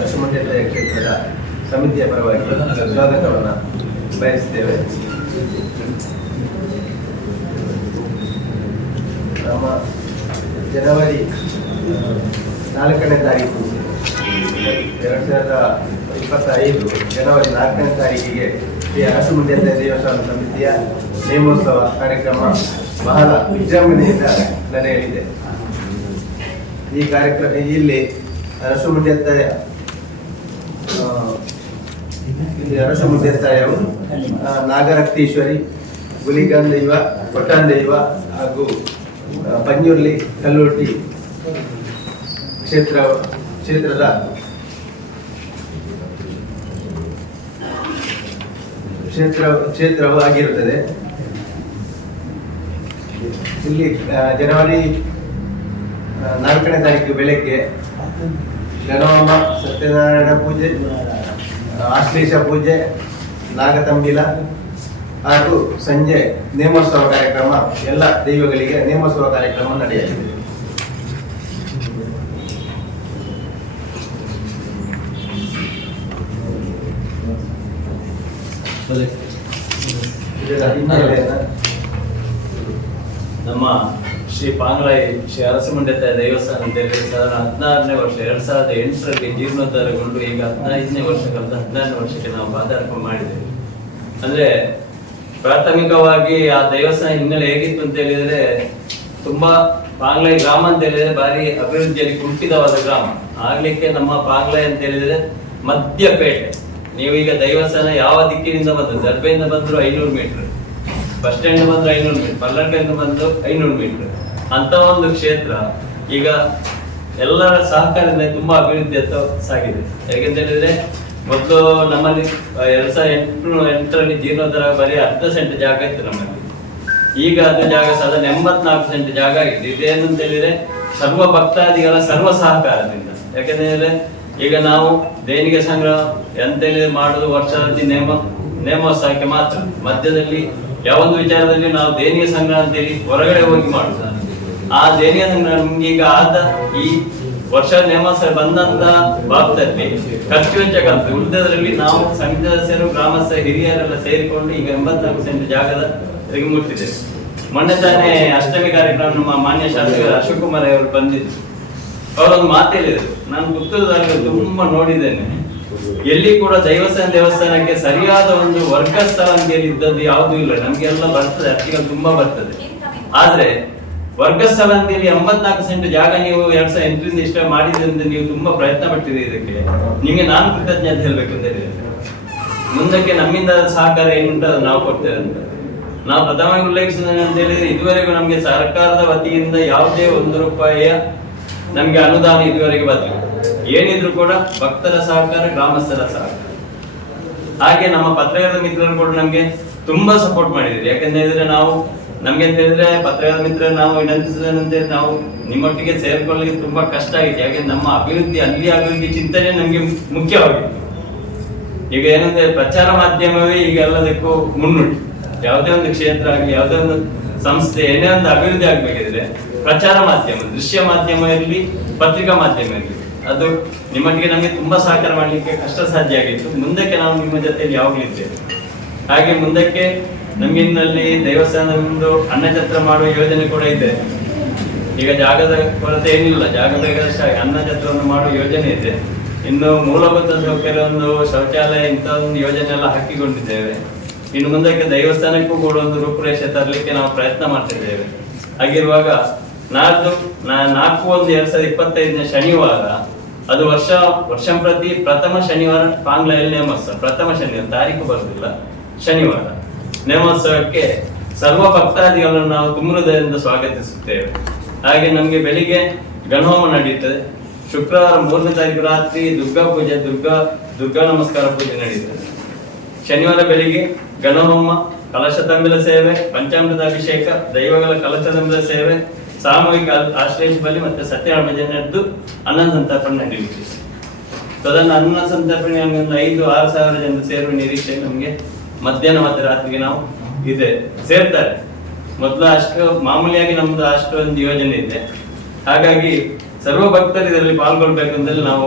ಅರಸುಮುಂಡ್ಯತಾಯ ಕ್ಷೇತ್ರದ ಸಮಿತಿಯ ಪರವಾಗಿ ಸ್ವಾಗತವನ್ನು ಬಯಸುತ್ತೇವೆ. ನಮ್ಮ ಜನವರಿ 4ನೇ ತಾರೀಕು 2025 ಜನವರಿ 4ನೇ ತಾರೀಕಿಗೆ ಶ್ರೀ ಅರಸುಮುಂಡ್ಯತಾಯ ದೇವಸ್ಥಾನ ಸಮಿತಿಯ ನೇಮೋತ್ಸವ ಕಾರ್ಯಕ್ರಮ ಬಹಳ ವಿಜೃಂಭಣೆಯಿಂದ ನಡೆಯಲಿದೆ. ಈ ಕಾರ್ಯಕ್ರಮ ಇಲ್ಲಿ ಅರಸುಮುಂಡ್ಯತಾಯವು ನಾಗರಕ್ತೀಶ್ವರಿ, ಗುಲಿಗನ್ ದೈವ, ಕೊಟ್ಟಾನ್ ದೈವ ಹಾಗೂ ಪಂಜುರ್ಲಿ ಕಲ್ಲೋಟಿ ಕ್ಷೇತ್ರವು ಆಗಿರುತ್ತದೆ. ಇಲ್ಲಿ ಜನವರಿ 4ನೇ ತಾರೀಕು ಬೆಳಗ್ಗೆ ಗಣಹೋಮ, ಸತ್ಯನಾರಾಯಣ ಪೂಜೆ, ಆಶ್ಲೇಷ ಪೂಜೆ, ನಾಗತಂಬಿಲ ಹಾಗೂ ಸಂಜೆ ನೇಮೋತ್ಸವ ಕಾರ್ಯಕ್ರಮ, ಎಲ್ಲ ದೈವಗಳಿಗೆ ನೇಮೋತ್ಸವ ಕಾರ್ಯಕ್ರಮ ನಡೆಯಲಿದೆ. ನಮ್ಮ ಶ್ರೀ ಪಾಂಗ್ಲಾಯಿ ಶ್ರೀ ಅರಸುಮುಂಡ್ಯತಾಯ ದೇವಸ್ಥಾನ ಅಂತ ಹೇಳಿ ಸಾಧಾರಣ 16ನೇ ವರ್ಷ 2008ರಲ್ಲಿ ಜೀರ್ಣೋದ್ಧಾರಗೊಂಡು ಈಗ 15ನೇ ವರ್ಷ ಕಳೆದ 16ನೇ ವರ್ಷಕ್ಕೆ ನಾವು ಪಾದಾರ್ಪಣೆ ಮಾಡಿದ್ದೇವೆ. ಅಂದ್ರೆ ಪ್ರಾಥಮಿಕವಾಗಿ ಆ ದೇವಸ್ಥಾನ ಹಿನ್ನೆಲೆ ಹೇಗಿತ್ತು ಅಂತ ಹೇಳಿದ್ರೆ, ತುಂಬಾ ಪಾಂಗ್ಲಾಯಿ ಗ್ರಾಮ ಅಂತ ಹೇಳಿದ್ರೆ ಭಾರಿ ಅಭಿವೃದ್ಧಿಯಲ್ಲಿ ಕುಂಠಿತವಾದ ಗ್ರಾಮ. ಆಗ್ಲಿಕ್ಕೆ ನಮ್ಮ ಪಾಂಗ್ಲಾಯಿ ಅಂತ ಹೇಳಿದ್ರೆ ಮಧ್ಯಪೇಟೆ. ನೀವೀಗ ದೇವಸ್ಥಾನ ಯಾವ ದಿಕ್ಕಿನಿಂದ ಬಂದ್ರು, ದರ್ಬೆಯಿಂದ ಬಂದ್ರು 500 ಮೀಟರ್, ಬಸ್ ಸ್ಟ್ಯಾಂಡ್ ಬಂದ್ರೆ 500 ಮೀಟರ್, ಪಲ್ಲರ್ಕಂದ ಬಂದು 500 ಮೀಟರ್ ಅಂತ ಒಂದು ಕ್ಷೇತ್ರ ಈಗ ಎಲ್ಲರ ಸಹಕಾರದಿಂದ ತುಂಬಾ ಅಭಿವೃದ್ಧಿಯತ್ತ ಸಾಗಿದೆ. ಯಾಕೆಂತ ಹೇಳಿದ್ರೆ, ಮೊದಲು ನಮ್ಮಲ್ಲಿ 2008ರಲ್ಲಿ ಜೀರ್ಣೋದ್ಧಾರ ಬರೀ 10 ಸೆಂಟ್ ಜಾಗ ಇತ್ತು ನಮ್ಮಲ್ಲಿ. ಈಗ ಅದು ಜಾಗ ಸಾಧಾರಣ 84 ಸೆಂಟ್ ಜಾಗ ಆಗಿದೆ. ಇದೇನು ಅಂತ ಹೇಳಿದ್ರೆ ಸರ್ವ ಭಕ್ತಾದಿಗಳ ಸರ್ವ ಸಹಕಾರದಿಂದ. ಯಾಕೆಂದ್ರೆ ಈಗ ನಾವು ದೇಣಿಗೆ ಸಂಗ್ರಹ ಎಂತ ಹೇಳಿದ್ರೆ ಮಾಡುದು ವರ್ಷದಲ್ಲಿ ನೇಮೋತ್ಸವಕ್ಕೆ ಮಾತ್ರ. ಮಧ್ಯದಲ್ಲಿ ಯಾವೊಂದು ವಿಚಾರದಲ್ಲಿ ನಾವು ದೇಣಿಗೆ ಸಂಗ್ರಹ ಅಂತೇಳಿ ಹೊರಗಡೆ ಹೋಗಿ ಮಾಡುದು. ಆ ದೇಣಿಗೆ ಸಂಗ್ರಹ ನಮ್ಗೆ ಈಗ ಆದ ಈ ವರ್ಷ ನೇಮೋತ್ಸವ ಬಂದಂತ ಬಾಬ್ದಲ್ಲಿ ಖರ್ಚು ವೆಚ್ಚ ಕಲ್ತು ಉಳಿದದ್ರಲ್ಲಿ ನಾವು ಸಮಿತಿ ಸದಸ್ಯರು, ಗ್ರಾಮಸ್ಥ ಹಿರಿಯರೆಲ್ಲ ಸೇರಿಕೊಂಡು ಈಗ 84 ಸೆಂಟ್ ಜಾಗದ ಮುಟ್ಟಿದ್ದೇವೆ. ಮೊನ್ನೆ ತಾನೇ ಅಷ್ಟಮಿ ಕಾರ್ಯಕ್ರಮ ನಮ್ಮ ಮಾನ್ಯ ಶಾಸಕರು ಅಶೋಕ್ ಕುಮಾರ್ ಅವರು ಬಂದಿದ್ರು. ಅವರೊಂದು ಮಾತು ಹೇಳಿದ್ರು, ನಾನು ಪುತ್ತೂರದಾಗ ತುಂಬಾ ನೋಡಿದ್ದೇನೆ, ಎಲ್ಲಿ ಕೂಡ ದೇವಸ್ಥಾನಕ್ಕೆ ಸರಿಯಾದ ಒಂದು ವರ್ಗ ಸ್ಥಳ ಅಂತ ಇದ್ದದ್ದು ಯಾವುದೂ ಇಲ್ಲ. ನಮ್ಗೆಲ್ಲ ಬರ್ತದೆ, ಅರ್ಜಿಗಳು ತುಂಬಾ ಬರ್ತದೆ. ಆದ್ರೆ ವರ್ಗ ಸ್ಥಳ ಅಂತೇಳಿ 84 ಸೆಂಟ್ ಜಾಗ ನೀವು 2008ರಿಂದ ಇಷ್ಟ ಮಾಡಿದ್ರಿಂದ ನೀವು ತುಂಬಾ ಪ್ರಯತ್ನ ಪಟ್ಟಿದ್ದೀರಿ. ಇದಕ್ಕೆ ನಿಮಗೆ ನಾನು ಕೃತಜ್ಞತೆ ಹೇಳ್ಬೇಕು ಅಂತ ಹೇಳಿದ್ರೆ, ಮುಂದಕ್ಕೆ ನಮ್ಮಿಂದ ಸಹಕಾರ ಏನುಂಟು ಅದು ನಾವು ಕೊಡ್ತೇವೆ ಅಂತ ನಾವು ಪ್ರಥಮವಾಗಿ ಉಲ್ಲೇಖಿಸಿದ್ದೇನೆ ಅಂತ ಹೇಳಿದ್ರೆ, ಇದುವರೆಗೂ ನಮ್ಗೆ ಸರ್ಕಾರದ ವತಿಯಿಂದ ಯಾವುದೇ 1 ರೂಪಾಯಿಯ ನಮ್ಗೆ ಅನುದಾನ ಇದುವರೆಗೆ ಬಂದಿಲ್ಲ. ಏನಿದ್ರು ಕೂಡ ಭಕ್ತರ ಸಹಕಾರ, ಗ್ರಾಮಸ್ಥರ ಸಹಕಾರ. ಹಾಗೆ ನಮ್ಮ ಪತ್ರಕರ್ತರ ಮಿತ್ರರು ಕೂಡ ನಮ್ಗೆ ತುಂಬಾ ಸಪೋರ್ಟ್ ಮಾಡಿದ್ರು. ಯಾಕಂತ ಹೇಳಿದ್ರೆ ನಾವು ನಮ್ಗೆ ಅಂತ ಹೇಳಿದ್ರೆ ಪತ್ರಕರ್ತರ ಮಿತ್ರರು ನಾವು ವಿನಂತಿಸಿದಂತೆ ನಾವು ನಿಮ್ಮೊಟ್ಟಿಗೆ ಸೇರ್ಕೊಳ್ಳಿಕ್ಕೆ ತುಂಬಾ ಕಷ್ಟ ಆಗಿದೆ. ಯಾಕಂದ್ರೆ ನಮ್ಮ ಅಭಿವೃದ್ಧಿ, ಅಲ್ಲಿ ಅಭಿವೃದ್ಧಿ ಚಿಂತನೆ ನಮ್ಗೆ ಮುಖ್ಯವಾಗಿದೆ. ಈಗ ಏನಂದ್ರೆ ಪ್ರಚಾರ ಮಾಧ್ಯಮವೇ ಈಗ ಎಲ್ಲದಕ್ಕೂ ಮುನ್ನುಡಿ. ಯಾವುದೇ ಒಂದು ಕ್ಷೇತ್ರ ಆಗಲಿ, ಯಾವುದೇ ಒಂದು ಸಂಸ್ಥೆ ಏನೇ ಒಂದು ಅಭಿವೃದ್ಧಿ ಆಗ್ಬೇಕಿದ್ರೆ ಪ್ರಚಾರ ಮಾಧ್ಯಮ, ದೃಶ್ಯ ಮಾಧ್ಯಮ ಇರಲಿ, ಪತ್ರಿಕಾ ಮಾಧ್ಯಮ ಇರಲಿ, ಅದು ನಿಮ್ಮೊಟ್ಟಿಗೆ ನಮಗೆ ತುಂಬಾ ಸಹಕಾರ ಮಾಡಲಿಕ್ಕೆ ಕಷ್ಟ ಸಾಧ್ಯ ಆಗಿತ್ತು. ಮುಂದಕ್ಕೆ ನಾವು ನಿಮ್ಮ ಜೊತೆಯಲ್ಲಿ ಯಾವಾಗಲೂ ಇದ್ದೇವೆ. ಹಾಗೆ ಮುಂದಕ್ಕೆ ನಮ್ಗೆ ಇನ್ನಲ್ಲಿ ದೇವಸ್ಥಾನದ ಒಂದು ಅನ್ನಛತ್ರ ಮಾಡುವ ಯೋಜನೆ ಕೂಡ ಇದೆ. ಈಗ ಜಾಗದ ಕೊರತೆ ಏನಿಲ್ಲ, ಜಾಗ ಬೇಕಾದಷ್ಟು ಅನ್ನಛತ್ರವನ್ನು ಮಾಡುವ ಯೋಜನೆ ಇದೆ. ಇನ್ನು ಮೂಲಭೂತ ಸೌಕರ್ಯ, ಒಂದು ಶೌಚಾಲಯ, ಇಂಥ ಒಂದು ಯೋಜನೆ ಎಲ್ಲ ಹಾಕಿಕೊಂಡಿದ್ದೇವೆ. ಇನ್ನು ಮುಂದಕ್ಕೆ ದೇವಸ್ಥಾನಕ್ಕೂ ಕೂಡ ಒಂದು ರೂಪುರೇಷೆ ತರಲಿಕ್ಕೆ ನಾವು ಪ್ರಯತ್ನ ಮಾಡ್ತಿದ್ದೇವೆ. ಹಾಗಿರುವಾಗ 4/1/2025 ಶನಿವಾರ, ಅದು ವರ್ಷ ಪ್ರತಿ ಪ್ರಥಮ ಶನಿವಾರ ಪಾಂಗ್ಲಾಯಲ್ಲಿ ನೇಮೋತ್ಸವ. ಪ್ರಥಮ ಶನಿವಾರ, ತಾರೀಕು ಬರುದಿಲ್ಲ, ಶನಿವಾರ ನೇಮೋತ್ಸವಕ್ಕೆ ಸರ್ವ ಭಕ್ತಾದಿಗಳನ್ನು ನಾವು ತುಂಬ ಹೃದಯದಿಂದ ಸ್ವಾಗತಿಸುತ್ತೇವೆ. ಹಾಗೆ ನಮ್ಗೆ ಬೆಳಿಗ್ಗೆ ಗಣಹೋಮ ನಡೆಯುತ್ತದೆ. ಶುಕ್ರವಾರ 3ನೇ ತಾರೀಕು ರಾತ್ರಿ ದುರ್ಗಾ ಪೂಜೆ, ದುರ್ಗಾ ನಮಸ್ಕಾರ ಪೂಜೆ ನಡೆಯುತ್ತದೆ. ಶನಿವಾರ ಬೆಳಿಗ್ಗೆ ಗಣಹೋಮ, ಕಲಶ ತಂಬಿಲ ಸೇವೆ, ಪಂಚಾಮೃತ ಅಭಿಷೇಕ, ದೈವಗಳ ಕಲಶ ತಂಬಿಲ ಸೇವೆ, ಸಾಮೂಹಿಕ ಆಶ್ಲೇಷ ಬಲಿ ಮತ್ತೆ ಸತ್ಯನಾರಾಯಣ ಭಜನೆ ನಡೆದು ಅನ್ನ ಸಂತರ್ಪಣೆ ನಡೆಯುತ್ತೆ. ಅದನ್ನು ಅನ್ನ ಸಂತರ್ಪಣೆ 5-6 ಸಾವಿರ ಜನ ಸೇರುವ ನಿರೀಕ್ಷೆ ನಮ್ಗೆ ಮಧ್ಯಾಹ್ನ ಮತ್ತೆ ರಾತ್ರಿಗೆ ನಾವು ಇದೆ ಸೇರ್ತಾರೆ. ಮೊದಲು ಅಷ್ಟು ಮಾಮೂಲಿಯಾಗಿ ನಮ್ದು ಅಷ್ಟೊಂದು ಯೋಜನೆ ಇದೆ. ಹಾಗಾಗಿ ಸರ್ವ ಭಕ್ತರು ಇದರಲ್ಲಿ ಪಾಲ್ಗೊಳ್ಬೇಕು ಅಂತೇಳಿ ನಾವು